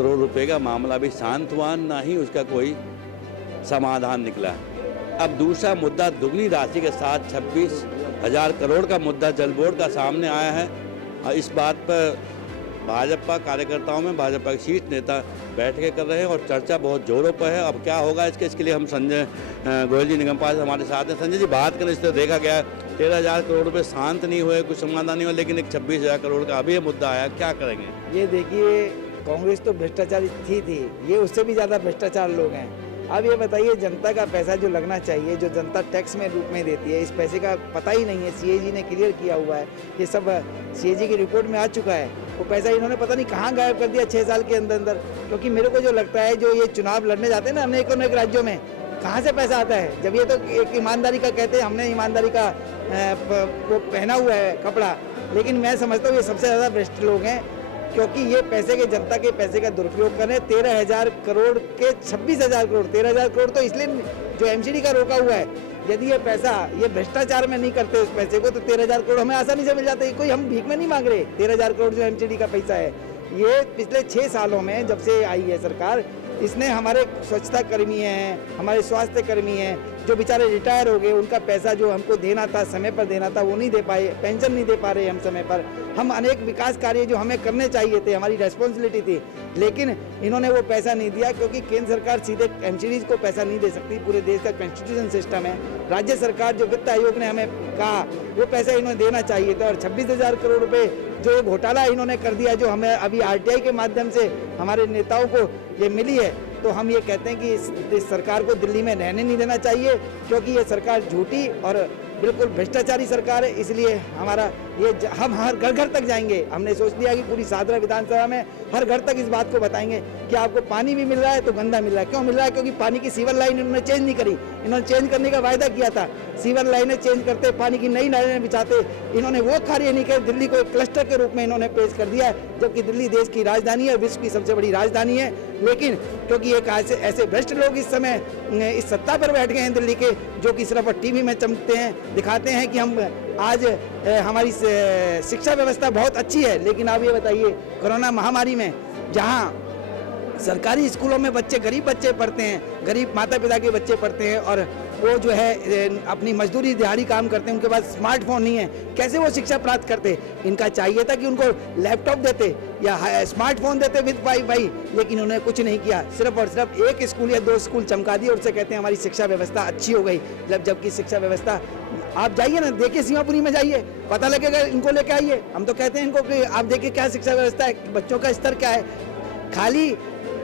करोड़ रुपए का मामला भी शांत हुआ, ना ही उसका कोई समाधान निकला। अब दूसरा मुद्दा दुगनी राशि के साथ 26,000 करोड़ का मुद्दा जल बोर्ड का सामने आया है। और इस बात पर भाजपा कार्यकर्ताओं में भाजपा के शीर्ष नेता बैठकें कर रहे हैं और चर्चा बहुत जोरों पर है। अब क्या होगा इसके लिए हम संजय गोयल जी निगमपाल हमारे साथ हैं। संजय जी, बात करें, इस तरह देखा गया 13,000 करोड़ रुपए शांत नहीं हुए, कुछ समाधान नहीं हुआ, लेकिन एक 26,000 करोड़ का अभी ये मुद्दा आया, क्या करेंगे? ये देखिए, कांग्रेस तो भ्रष्टाचारी थी, ये उससे भी ज़्यादा भ्रष्टाचार लोग हैं। अब ये बताइए, जनता का पैसा जो लगना चाहिए, जो जनता टैक्स में रूप में देती है, इस पैसे का पता ही नहीं है। सीएजी ने क्लियर किया हुआ है, ये सब सीएजी की रिपोर्ट में आ चुका है। वो पैसा इन्होंने पता नहीं कहाँ गायब कर दिया 6 साल के अंदर। क्योंकि मेरे को जो लगता है, जो ये चुनाव लड़ने जाते हैं ना अनेक राज्यों में, कहाँ से पैसा आता है? जब ये तो एक ईमानदारी का कहते हैं, हमने ईमानदारी का वो पहना हुआ है कपड़ा, लेकिन मैं समझता हूँ ये सबसे ज़्यादा भ्रष्ट लोग हैं। क्योंकि ये पैसे के, जनता के पैसे का दुरुपयोग कर रहे हैं। 13,000 करोड़ के 26,000 करोड़, 13,000 करोड़ तो इसलिए जो एमसीडी का रोका हुआ है। यदि ये पैसा ये भ्रष्टाचार में नहीं करते उस पैसे को, तो 13,000 करोड़ हमें आसानी से मिल जाते हैं। कोई हम भीख में नहीं मांग रहे। 13,000 करोड़ जो एमसीडी का पैसा है, ये पिछले 6 सालों में जब से आई है सरकार, इसने हमारे स्वच्छता कर्मी हैं, हमारे स्वास्थ्य कर्मी हैं, जो बेचारे रिटायर हो गए, उनका पैसा जो हमको देना था, समय पर देना था, वो नहीं दे पाए। पेंशन नहीं दे पा रहे हम समय पर। हम अनेक विकास कार्य जो हमें करने चाहिए थे, हमारी रेस्पॉन्सिबिलिटी थी, लेकिन इन्होंने वो पैसा नहीं दिया। क्योंकि केंद्र सरकार सीधे एमसीडीज को पैसा नहीं दे सकती, पूरे देश का कॉन्स्टिट्यूशन सिस्टम है। राज्य सरकार, जो वित्त आयोग ने हमें कहा, वो पैसा इन्होंने देना चाहिए था। और 26,000 करोड़ रुपये जो ये घोटाला इन्होंने कर दिया, जो हमें अभी आरटीआई के माध्यम से हमारे नेताओं को ये मिली है, तो हम ये कहते हैं कि इस सरकार को दिल्ली में रहने नहीं देना चाहिए। क्योंकि ये सरकार झूठी और बिल्कुल भ्रष्टाचारी सरकार है। इसलिए हमारा ये हम हर घर घर तक जाएंगे। हमने सोच लिया कि पूरी सादरा विधानसभा में हर घर तक इस बात को बताएंगे कि आपको पानी भी मिल रहा है तो गंदा मिल रहा है। क्यों मिल रहा है? क्योंकि पानी की सीवर लाइन इन्होंने चेंज नहीं करी। इन्होंने चेंज करने का वायदा किया था, सीवर लाइनें चेंज करते, पानी की नई लाइनें बिछाते, इन्होंने वो कार्य नहीं किया। दिल्ली को एक क्लस्टर के रूप में इन्होंने पेश कर दिया, जबकि दिल्ली देश की राजधानी है, विश्व की सबसे बड़ी राजधानी है। लेकिन क्योंकि एक ऐसे भ्रष्ट लोग इस समय इस सत्ता पर बैठ गए हैं दिल्ली के, जो कि सिर्फ टीवी में चमकते हैं, दिखाते हैं कि हम आज हमारी शिक्षा व्यवस्था बहुत अच्छी है। लेकिन आप ये बताइए, कोरोना महामारी में जहाँ सरकारी स्कूलों में बच्चे, गरीब बच्चे पढ़ते हैं, गरीब माता पिता के बच्चे पढ़ते हैं, और वो जो है अपनी मजदूरी दिहाड़ी काम करते हैं, उनके पास स्मार्टफोन नहीं है, कैसे वो शिक्षा प्राप्त करते? इनका चाहिए था कि उनको लैपटॉप देते या स्मार्टफोन देते विद वाईफाई, लेकिन उन्होंने कुछ नहीं किया। सिर्फ और सिर्फ एक स्कूल या 2 स्कूल चमका दिए और उससे कहते हैं हमारी शिक्षा व्यवस्था अच्छी हो गई। जबकि शिक्षा व्यवस्था, आप जाइए ना, देखिए सीमापुरी में जाइए, पता लगेगा। इनको लेके आइए, हम तो कहते हैं इनको कि आप देखिए क्या शिक्षा व्यवस्था है, बच्चों का स्तर क्या है। खाली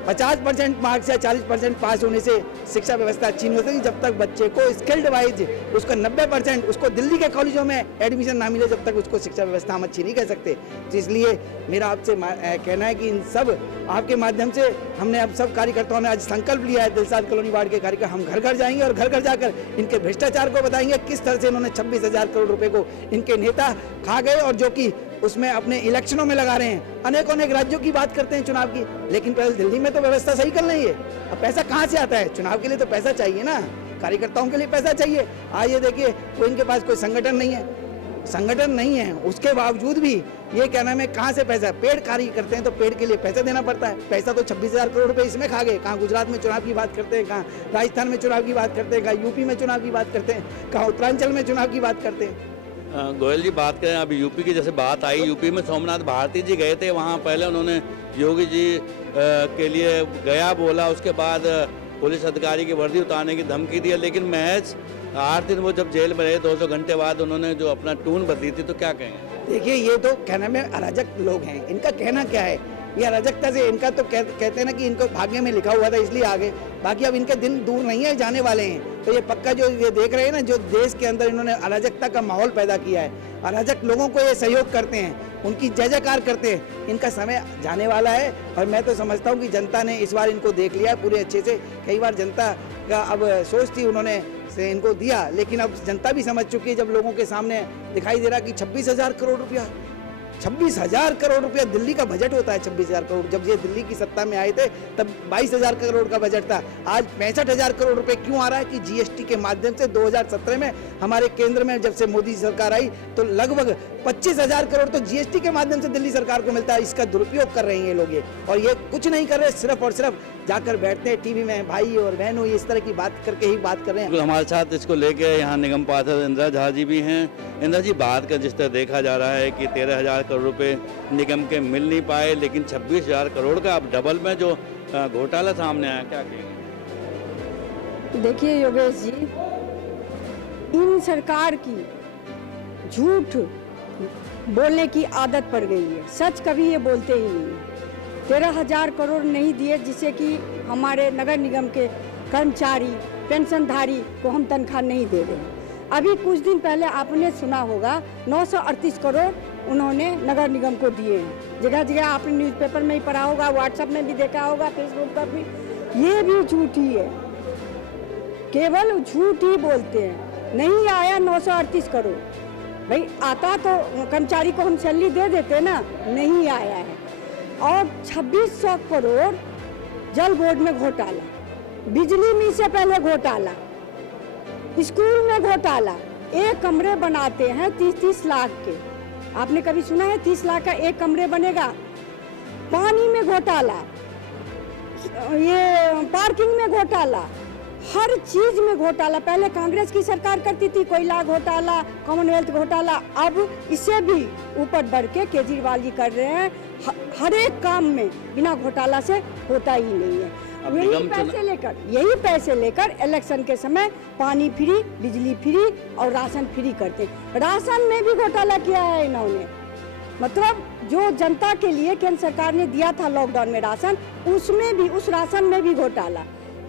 50% मार्क्स या 40% पास होने से शिक्षा व्यवस्था अच्छी नहीं हो सकती। जब तक बच्चे को स्किल्ड वाइज उसको 90% उसको दिल्ली के कॉलेजों में एडमिशन ना मिले, जब तक उसको शिक्षा व्यवस्था हम अच्छी नहीं कह सकते। तो इसलिए मेरा आपसे कहना है कि इन सब आपके माध्यम से हमने अब सब कार्यकर्ताओं ने आज संकल्प लिया है, दिलसाद कॉलोनी वार्ड के कार्यकर्ता, हम घर घर जाएंगे और घर घर जाकर इनके भ्रष्टाचार को बताएंगे, किस तरह से इन्होंने 26,000 करोड़ रुपए को इनके नेता खा गए, और जो कि उसमें अपने इलेक्शनों में लगा रहे हैं। अनेक राज्यों की बात करते हैं चुनाव की, लेकिन पहले दिल्ली में तो व्यवस्था सही कर रही है। अब पैसा कहाँ से आता है? चुनाव के लिए तो पैसा चाहिए ना, कार्यकर्ताओं के लिए पैसा चाहिए। आज ये देखिए, कोई इनके पास कोई संगठन नहीं है, उसके बावजूद भी ये क्या नाम है, कहाँ से पैसा? पेड़ कार्य करते हैं तो पेड़ के लिए पैसा देना पड़ता है। पैसा तो 26,000 करोड़ रुपए इसमें खा गए। कहाँ गुजरात में चुनाव की बात करते हैं, कहाँ राजस्थान में चुनाव की बात करते हैं, कहाँ यूपी में चुनाव की बात करते हैं, कहाँ उत्तरांचल में चुनाव की बात करते हैं। गोयल जी, बात करें अभी यूपी की, जैसे बात आई, यूपी में सोमनाथ भारती जी गए थे, वहाँ पहले उन्होंने योगी जी के लिए गया बोला, उसके बाद पुलिस अधिकारी की वर्दी उतारने की धमकी दी, लेकिन महज 8 दिन वो जब जेल में रहे, 200 घंटे बाद उन्होंने जो अपना टून बदली थी, तो क्या कहेंगे? देखिए, ये तो कहने में अराजक लोग हैं, इनका कहना क्या है? ये अराजकता से इनका तो कहते हैं ना कि इनको भाग्य में लिखा हुआ था इसलिए आगे, बाकी अब इनके दिन दूर नहीं है, जाने वाले हैं। तो ये पक्का जो ये देख रहे हैं ना, जो देश के अंदर इन्होंने अराजकता का माहौल पैदा किया है, अराजक लोगों को ये सहयोग करते हैं, उनकी जय जयकार करते हैं, इनका समय जाने वाला है। और मैं तो समझता हूँ कि जनता ने इस बार इनको देख लिया पूरे अच्छे से। कई बार जनता का अब सोच थी, उन्होंने से इनको दिया, लेकिन अब जनता भी समझ चुकी है, जब लोगों के सामने दिखाई दे रहा कि 26,000 करोड़ रुपया 26,000 करोड़ रुपया दिल्ली का बजट होता है। 26,000 करोड़, जब ये दिल्ली की सत्ता में आए थे तब 22,000 करोड़ का बजट था। आज 65,000 करोड़ रुपए क्यों आ रहा है कि जीएसटी के माध्यम से 2017 में हमारे केंद्र में जब से मोदी सरकार आई तो लगभग 25,000 करोड़ तो जीएसटी के माध्यम से दिल्ली सरकार को मिलता है। इसका दुरुपयोग कर रहे हैं ये लोग, और ये कुछ नहीं कर रहे, सिर्फ और सिर्फ जाकर बैठते हैं टीवी में, भाई और बहन हो, इस तरह की बात करके ही बात कर रहे हैं। हमारे साथ इसको लेके यहाँ निगम पार्षद इंदिरा झा जी भी हैं। इंदिरा जी, बात का जिस तरह देखा जा रहा है कि 13,000 करोड़ रुपए निगम के मिल नहीं पाए, लेकिन 26,000 करोड़ का अब डबल में जो घोटाला सामने आया, क्या कहेंगे? देखिए योगेश जी, इन सरकार की झूठ बोलने की आदत पड़ गई है, सच कभी ये बोलते ही नहीं। 13,000 करोड़ नहीं दिए जिससे कि हमारे नगर निगम के कर्मचारी पेंशनधारी को हम तनख्वाह नहीं दे रहे हैं। अभी कुछ दिन पहले आपने सुना होगा 938 करोड़ उन्होंने नगर निगम को दिए हैं। जगह जगह आपने न्यूज़पेपर में ही पढ़ा होगा, व्हाट्सएप में भी देखा होगा, फेसबुक पर भी। ये भी झूठ ही है, केवल झूठ ही बोलते हैं। नहीं आया 938 करोड़, भाई आता तो कर्मचारी को हम सैलरी दे देते ना, नहीं आया है। और 2600 करोड़ जल बोर्ड में घोटाला, बिजली में से पहले घोटाला, स्कूल में घोटाला। एक कमरे बनाते हैं 30-30 लाख के, आपने कभी सुना है 30 लाख का एक कमरे बनेगा? पानी में घोटाला, ये पार्किंग में घोटाला, हर चीज में घोटाला। पहले कांग्रेस की सरकार करती थी, कोयला घोटाला, कॉमनवेल्थ घोटाला, अब इससे भी ऊपर बढ़ के केजरीवाल जी कर रहे हैं। हर एक काम में बिना घोटाला से होता ही नहीं है। यही पैसे लेकर इलेक्शन के समय पानी फ्री, बिजली फ्री और राशन फ्री करते हैं। राशन में भी घोटाला किया है इन्होंने, मतलब जो जनता के लिए केंद्र सरकार ने दिया था लॉकडाउन में राशन, उसमें भी, उस राशन में भी घोटाला।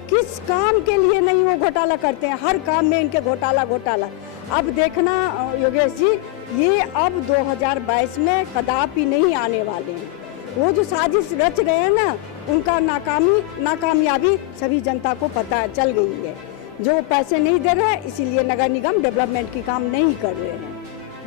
किस काम के लिए नहीं वो घोटाला करते हैं, हर काम में इनके घोटाला घोटाला। अब देखना योगेश जी, ये अब 2022 में कदापि नहीं आने वाले हैं। वो जो साजिश रच रहे हैं ना, उनका नाकामयाबी सभी जनता को पता चल गई है। जो पैसे नहीं दे रहे हैं, इसीलिए नगर निगम डेवलपमेंट की काम नहीं कर रहे हैं।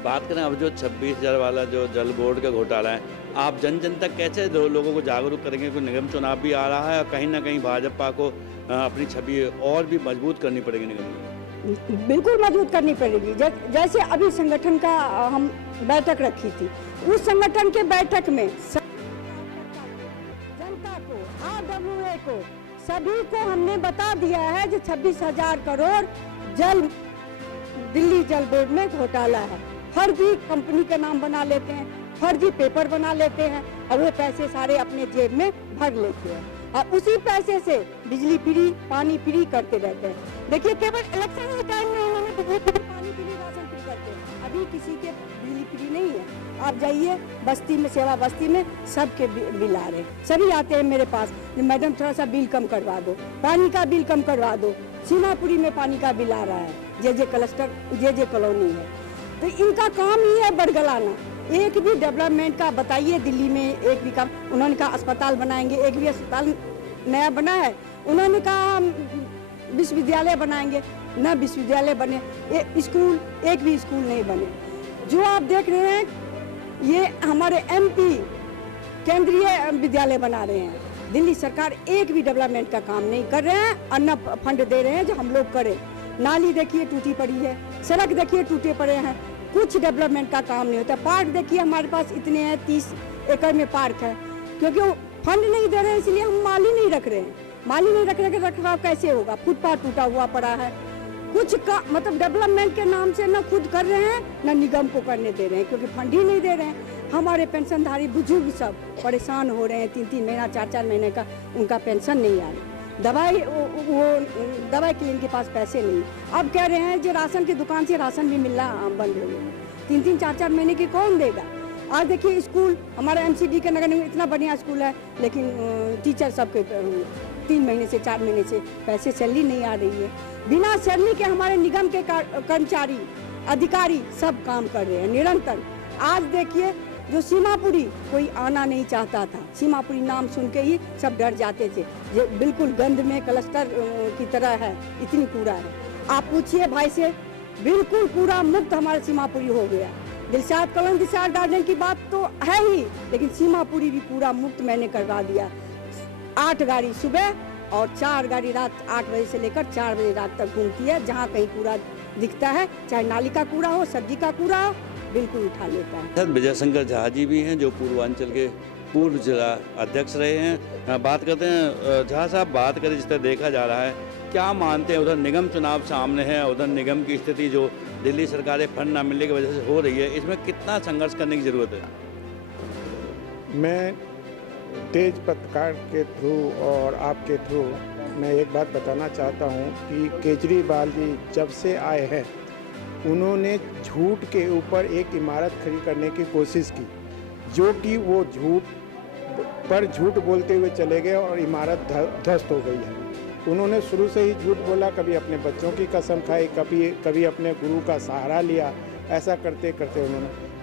बात करें अब जो 26,000 वाला जो जल बोर्ड का घोटाला है, आप जन जन तक कैसे लोगों को जागरूक करेंगे? क्योंकि निगम चुनाव भी आ रहा है और कहीं ना कहीं भाजपा को अपनी छवि और भी मजबूत करनी पड़ेगी निगम में। बिल्कुल मजबूत करनी पड़ेगी। जैसे अभी संगठन का हम बैठक रखी थी, उस संगठन के बैठक में जनता को, RWA को, सभी को हमने बता दिया है कि 26,000 करोड़ दिल्ली जल बोर्ड में घोटाला है। फर्जी कंपनी का नाम बना लेते हैं, फर्जी पेपर बना लेते हैं और वो पैसे सारे अपने जेब में भर लेते हैं और उसी पैसे से बिजली फ्री, पानी फ्री करते रहते हैं। देखिए, केवल इलेक्शन के टाइम में उन्होंने बिजली फ्री, पानी फ्री, राशन फ्री करते हैं। अभी किसी के बिजली फ्री नहीं है। आप जाइए बस्ती में, सेवा बस्ती में सबके बिल आ रहे हैं। सभी आते हैं मेरे पास, मैडम थोड़ा सा बिल कम करवा दो, पानी का बिल कम करवा दो। सीमापुरी में पानी का बिल आ रहा है, जे क्लस्टर, जे कॉलोनी है। तो इनका काम ही है बरगलाना। एक भी डेवलपमेंट का बताइए दिल्ली में, एक भी काम। उन्होंने कहा अस्पताल बनाएंगे, एक भी अस्पताल नया बना है? उन्होंने कहा विश्वविद्यालय बनाएंगे, न विश्वविद्यालय बने। स्कूल, एक भी स्कूल नहीं बने। जो आप देख रहे हैं, ये हमारे MP केंद्रीय विद्यालय बना रहे हैं। दिल्ली सरकार एक भी डेवलपमेंट का काम नहीं कर रहे हैं, अन्य फंड दे रहे हैं जो हम लोग करें। नाली देखिए टूटी पड़ी है, सड़क देखिए टूटे पड़े हैं, कुछ डेवलपमेंट का काम नहीं होता। पार्क देखिए, हमारे पास इतने हैं, 30 एकड़ में पार्क है, क्योंकि वो फंड नहीं दे रहे हैं, इसलिए हम माली नहीं रख रहे हैं। माली नहीं रख रहे, रखरखाव कैसे होगा? फुटपाथ टूटा हुआ पड़ा है। कुछ का मतलब डेवलपमेंट के नाम से न खुद कर रहे हैं, न निगम को करने दे रहे हैं, क्योंकि फंड ही नहीं दे रहे हैं। हमारे पेंशनधारी बुजुर्ग सब परेशान हो रहे हैं, 3-3 महीना, 4-4 महीने का उनका पेंशन नहीं आ रहा। दवाई के लिए इनके पास पैसे नहीं। अब कह रहे हैं जो राशन की दुकान से राशन भी मिलना बंद हो गया। 3-3, 4-4 महीने की कौन देगा? आज देखिए स्कूल, हमारा MCD के नगर निगम इतना बढ़िया स्कूल है, लेकिन टीचर सबके 3 महीने से 4 महीने से पैसे सैलरी नहीं आ रही है। बिना सैलरी के हमारे निगम के कर्मचारी, अधिकारी सब काम कर रहे हैं निरंतर। आज देखिए, जो सीमापुरी कोई आना नहीं चाहता था, सीमापुरी नाम सुन के ही सब डर जाते थे। ये बिल्कुल गंद में क्लस्टर की तरह है, इतनी कूड़ा है। आप पूछिए भाई से, बिल्कुल कूड़ा मुक्त हमारा सीमापुरी हो गया। दिलशाद कॉलोनी दिलशाद गार्डन की बात तो है ही, लेकिन सीमापुरी भी पूरा मुफ्त मैंने करवा दिया। 8 गाड़ी सुबह और 4 गाड़ी रात 8 बजे से लेकर 4 बजे रात तक घूमती है। जहाँ कहीं कूड़ा दिखता है, चाहे नाली का कूड़ा हो, सब्जी का कूड़ा हो, बिल्कुल उठा लेता है। सर विजय शंकर झा जी भी हैं जो पूर्वांचल के पूर्व जिला अध्यक्ष रहे हैं। बात करते हैं झा साहब, बात करें जिस तरह देखा जा रहा है, क्या मानते हैं उधर निगम चुनाव सामने है, उधर निगम की स्थिति जो दिल्ली सरकारें फंड ना मिलने की वजह से हो रही है, इसमें कितना संघर्ष करने की ज़रूरत है? मैं तेज पत्रकार के थ्रू और आपके थ्रू मैं एक बात बताना चाहता हूं कि केजरीवाल जी जब से आए हैं उन्होंने झूठ के ऊपर एक इमारत खड़ी करने की कोशिश की, जो कि वो झूठ पर झूठ बोलते हुए चले गए और इमारत ध्वस्त हो गई है। उन्होंने शुरू से ही झूठ बोला, कभी अपने बच्चों की कसम खाई, कभी अपने गुरु का सहारा लिया। ऐसा करते करते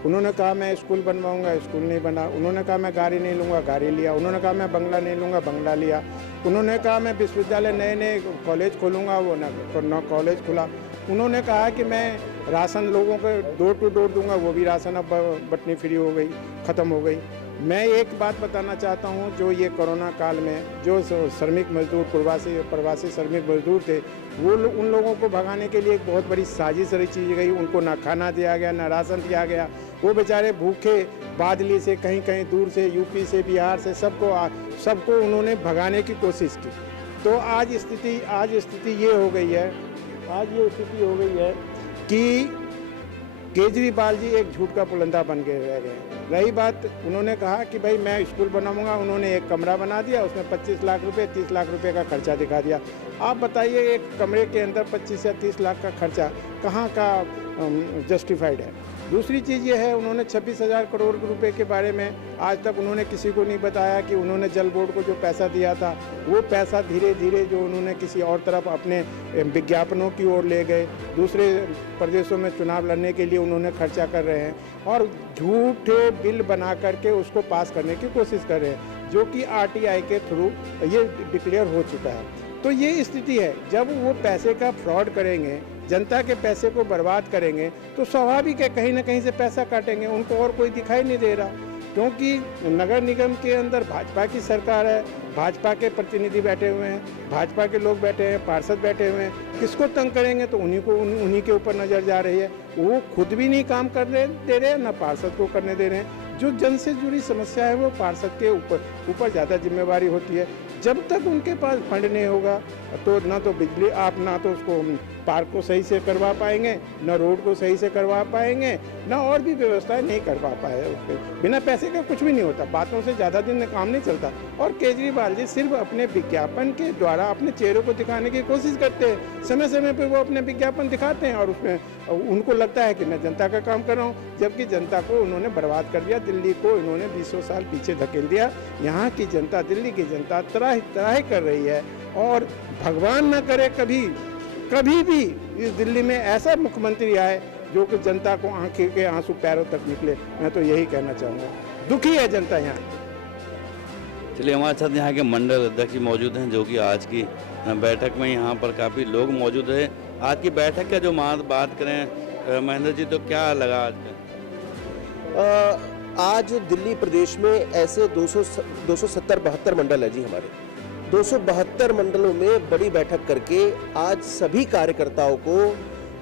उन्होंने कहा मैं स्कूल बनवाऊंगा, स्कूल नहीं बना। उन्होंने कहा मैं गाड़ी नहीं लूँगा, गाड़ी लिया। उन्होंने कहा मैं बंगला नहीं लूँगा, बंगला लिया। उन्होंने कहा मैं विश्वविद्यालय नए नए कॉलेज खोलूँगा, वो न कॉलेज खुला। उन्होंने कहा कि मैं राशन लोगों को डोर टू डोर दूंगा, वो भी राशन अब बटनी फ्री हो गई, ख़त्म हो गई। मैं एक बात बताना चाहता हूं, जो ये कोरोना काल में जो श्रमिक मजदूर प्रवासी श्रमिक मजदूर थे, वो उन लोगों को भगाने के लिए एक बहुत बड़ी साजिश रची गई। उनको ना खाना दिया गया, ना राशन दिया गया। वो बेचारे भूखे बादली से कहीं कहीं दूर से, यूपी से, बिहार से, सबको उन्होंने भगाने की कोशिश की। तो आज स्थिति ये हो गई है, कि केजरीवाल जी एक झूठ का पुलंदा बन के रह गए। रही बात, उन्होंने कहा कि भाई मैं स्कूल बनाऊंगा, उन्होंने एक कमरा बना दिया, उसमें 25 लाख रुपए 30 लाख रुपए का खर्चा दिखा दिया। आप बताइए एक कमरे के अंदर 25 या 30 लाख का खर्चा कहाँ का जस्टिफाइड है? दूसरी चीज़ ये है, उन्होंने 26,000 करोड़ रुपए के बारे में आज तक उन्होंने किसी को नहीं बताया कि उन्होंने जल बोर्ड को जो पैसा दिया था, वो पैसा धीरे धीरे जो उन्होंने किसी और तरफ अपने विज्ञापनों की ओर ले गए। दूसरे प्रदेशों में चुनाव लड़ने के लिए उन्होंने खर्चा कर रहे हैं और झूठे बिल बना करके उसको पास करने की कोशिश कर रहे हैं, जो कि RTI के थ्रू ये डिक्लेयर हो चुका है। तो ये स्थिति है, जब वो पैसे का फ्रॉड करेंगे, जनता के पैसे को बर्बाद करेंगे, तो स्वाभाविक है कहीं ना कहीं से पैसा काटेंगे। उनको और कोई दिखाई नहीं दे रहा, क्योंकि नगर निगम के अंदर भाजपा की सरकार है, भाजपा के प्रतिनिधि बैठे हुए हैं, भाजपा के लोग बैठे हैं, पार्षद बैठे हुए हैं। किसको तंग करेंगे तो उन्हीं के ऊपर नज़र जा रही है। वो खुद भी नहीं काम करने दे रहे हैं, ना पार्षद को करने दे रहे हैं। जो जन से जुड़ी समस्या है वो पार्षद के ऊपर ज़्यादा जिम्मेवारी होती है। जब तक उनके पास फंड नहीं होगा तो ना तो बिजली आप ना तो उसको पार्क को सही से करवा पाएंगे, ना रोड को सही से करवा पाएंगे, ना और भी व्यवस्थाएं नहीं करवा पाए। उसके बिना पैसे का कुछ भी नहीं होता, बातों से ज़्यादा दिन काम नहीं चलता। और केजरीवाल जी सिर्फ अपने विज्ञापन के द्वारा अपने चेहरों को दिखाने की कोशिश करते हैं। समय समय पर वो अपने विज्ञापन दिखाते हैं और उसमें उनको लगता है कि मैं जनता का काम कर रहा हूँ, जबकि जनता को उन्होंने बर्बाद कर दिया। दिल्ली को इन्होंने 20 साल पीछे धकेल दिया। यहाँ की जनता, दिल्ली की जनता त्राही कर रही है। और भगवान न करे कभी भी इस दिल्ली में ऐसा मुख्यमंत्री आए जो कि जनता को आंखें के आंसू पैरों तक निकले। मैं तो यही कहना चाहूँगा, दुखी है जनता यहाँ। चलिए, हमारे साथ यहाँ के मंडल अध्यक्ष मौजूद हैं, जो कि आज की बैठक में यहाँ पर काफ़ी लोग मौजूद रहे। आज की बैठक का जो बात करें महेंद्र जी, तो क्या लगा आज का? आज दिल्ली प्रदेश में ऐसे 272 मंडल है जी हमारे। 272 मंडलों में बड़ी बैठक करके आज सभी कार्यकर्ताओं को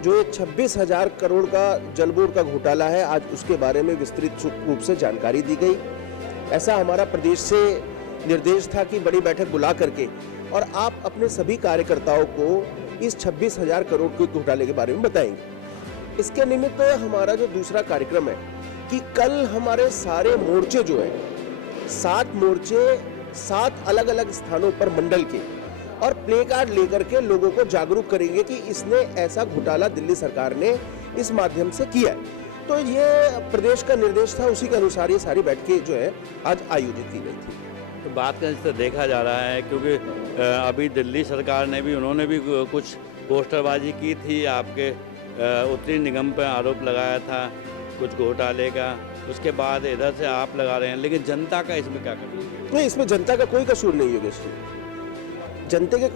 जो 26,000 करोड़ का जल बोर्ड का घोटाला है, आज उसके बारे में विस्तृत रूप से जानकारी दी गई। ऐसा हमारा प्रदेश से निर्देश था कि बड़ी बैठक बुला करके और आप अपने सभी कार्यकर्ताओं को इस 26,000 करोड़ के घोटाले के बारे में बताएंगे। इसके निमित्त हमारा जो दूसरा कार्यक्रम है कि कल हमारे सारे मोर्चे जो है, 7 मोर्चे 7 अलग अलग स्थानों पर मंडल के और प्ले कार्ड लेकर के लोगों को जागरूक करेंगे कि इसने ऐसा घोटाला दिल्ली सरकार ने इस माध्यम से किया है। तो ये प्रदेश का निर्देश था, उसी के अनुसार ये सारी बैठकें जो है आज आयोजित की गई थी। तो बात करें जिससे देखा जा रहा है, क्योंकि अभी दिल्ली सरकार ने भी उन्होंने भी कुछ पोस्टरबाजी की थी, आपके उत्तरी निगम पर आरोप लगाया था कुछ घोटाले का, उसके बाद इधर से आप लगा रहे हैं, लेकिन जनता का इसमें क्या कसूर? नहीं, इसमें जनता का कोई कसूर नहीं योगेश जी। जनता का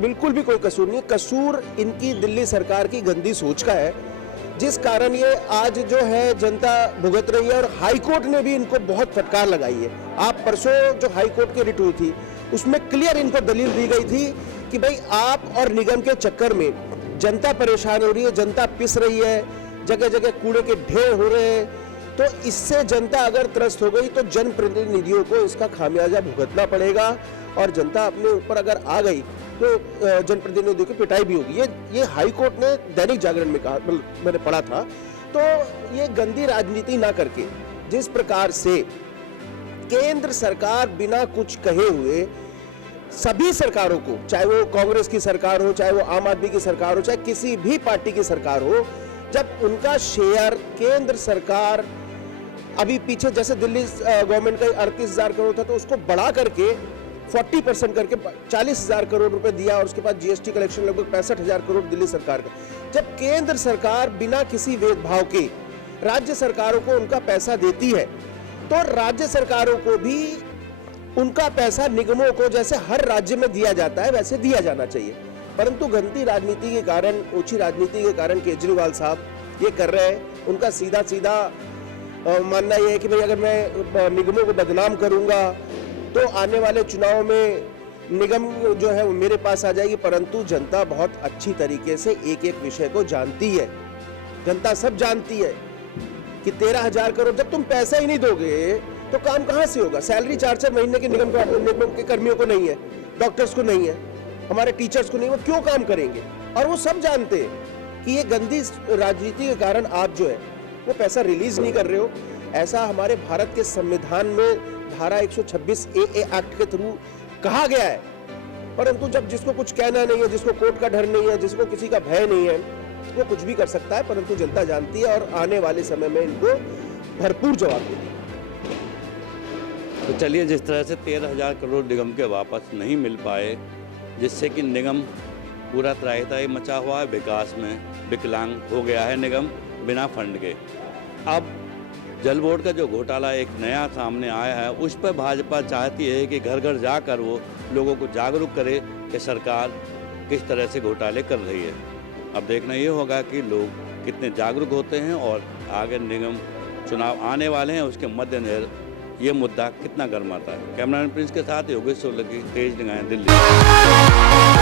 बिल्कुल भी कोई कसूर नहीं है। कसूर इनकी दिल्ली सरकार की गंदी सोच का है। जिस कारण ये आज जो है जनता भुगत रही है। और हाई कोर्ट ने भी इनको बहुत फटकार लगाई है। आप परसों जो हाई कोर्ट की रिट हुई थी उसमें क्लियर इनको दलील दी गई थी कि भाई आप और निगम के चक्कर में जनता परेशान हो रही है, जनता पिस रही है, जगह जगह कूड़े के ढेर हो रहे हैं, तो इससे जनता अगर त्रस्त हो गई तो जनप्रतिनिधियों को इसका खामियाजा भुगतना पड़ेगा। और जनता अपने ऊपर अगर आ गई तो जनप्रतिनिधियों की पिटाई भी होगी। ये हाई कोर्ट ने दैनिक जागरण में कहा, मैंने पढ़ा था। तो ये गंदी राजनीति ना करके जिस प्रकार से केंद्र सरकार बिना कुछ कहे हुए सभी सरकारों को, चाहे वो कांग्रेस की सरकार हो, चाहे वो आम आदमी की सरकार हो, चाहे किसी भी पार्टी की सरकार हो, जब उनका शेयर केंद्र सरकार अभी पीछे जैसे दिल्ली गवर्नमेंट का 38,000 करोड़ था तो उसको बढ़ा करके 40% करके 40,000 करोड़ रुपए दिया और उसके बाद जीएसटी कलेक्शन लगभग 65,000 करोड़ दिल्ली सरकार का। जब केंद्र सरकार बिना किसी भेदभाव के राज्य सरकारों को उनका पैसा देती है तो राज्य सरकारों को भी उनका पैसा निगमों को जैसे हर राज्य में दिया जाता है वैसे दिया जाना चाहिए। परंतु गंदी राजनीति के कारण, ओछी राजनीति के कारण केजरीवाल साहब ये कर रहे हैं। उनका सीधा सीधा मानना यह है कि भाई अगर मैं निगमों को बदनाम करूंगा तो आने वाले चुनाव में निगम जो है वो मेरे पास आ जाएगी। परंतु जनता बहुत अच्छी तरीके से एक एक विषय को जानती है। जनता सब जानती है कि 13,000 करोड़ जब तुम पैसा ही नहीं दोगे तो काम कहां से होगा। सैलरी 4-4 महीने की निगम के कर्मियों को नहीं है, डॉक्टर्स को नहीं है, हमारे टीचर्स को नहीं, वो क्यों काम करेंगे। और वो सब जानते हैं कि ये गंदी राजनीति के कारण आप जो है वो पैसा रिलीज नहीं कर रहे हो। ऐसा हमारे भारत के संविधान में धारा 126 ए एक्ट के थ्रू कहा गया है। परंतु जब जिसको कुछ कहना नहीं है, जिसको कोर्ट का डर नहीं है, जिसको किसी का भय नहीं है, वो कुछ भी कर सकता है। परंतु जनता जानती है और आने वाले समय में इनको भरपूर जवाब देगी। तो चलिए, जिस तरह से 13,000 करोड़ निगम के वापस नहीं मिल पाए, जिससे कि निगम पूरा त्राही मचा हुआ है, विकास में विकलांग हो गया है निगम बिना फंड के। अब जल बोर्ड का जो घोटाला एक नया सामने आया है, उस पर भाजपा चाहती है कि घर घर जाकर वो लोगों को जागरूक करे कि सरकार किस तरह से घोटाले कर रही है। अब देखना ये होगा कि लोग कितने जागरूक होते हैं और आगे निगम चुनाव आने वाले हैं, उसके मद्देनजर ये मुद्दा कितना गर्माता है। कैमरामैन प्रिंस के साथ योगेश सोलंकी, तेज निगाहें, दिल्ली।